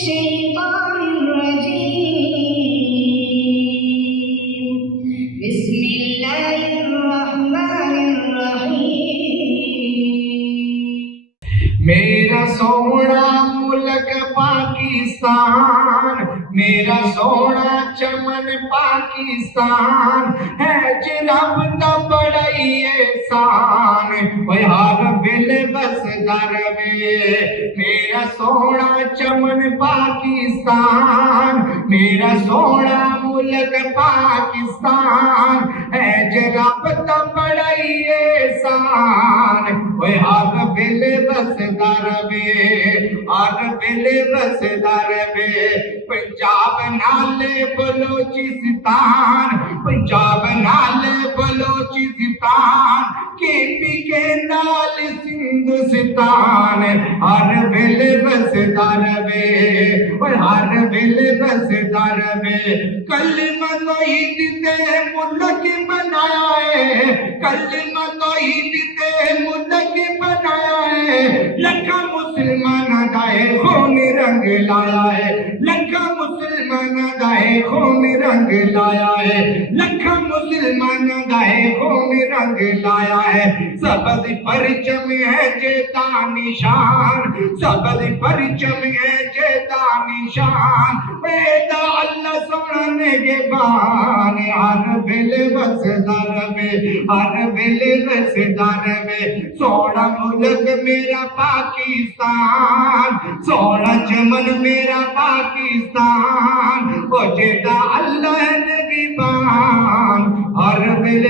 الشيطان الرجيم بسم الله الرحمن الرحيم میرا سونا ملک پاکستان، میرا سونا چمن پاکستان ہے جناب دا بڑا ہی احسان، اوے ہر ویل بس در وے میرا سونا چمن پاکستان، میرا سونا ملک پاکستان ہے جناب دا بڑا ہی احسان، اوے ہر ویل بس در وے ہر ویل بس در وے پنجاب نال بلوچستان، پنجاب نال بلوچستان کے پی کے نال سندھستان ہر ویل بس در وے ہر ویل بس در وے کلمہ توحید تے ملک بنایا ہے، کلمہ توحید تے ملک بنایا ہے، لکھاں مسلماناں دا خون رنگ لایا ہے، لکھاں مسلماناں دا خون رنگ لایا ہے، لکھاں مسلماناں دا خون رنگ لایا ہے، سبز پرچم ہے جیتا نشان، سبز پرچم ہے جیتا نشان، پیدا اللہ سونا نگہبان ہر ویل بس در وے ہر ویل بس در وے سونا ملک میرا پاکستان، سونا چمن میرا پاکستان، وہ جیتا اللہ نگہبان ہر ویل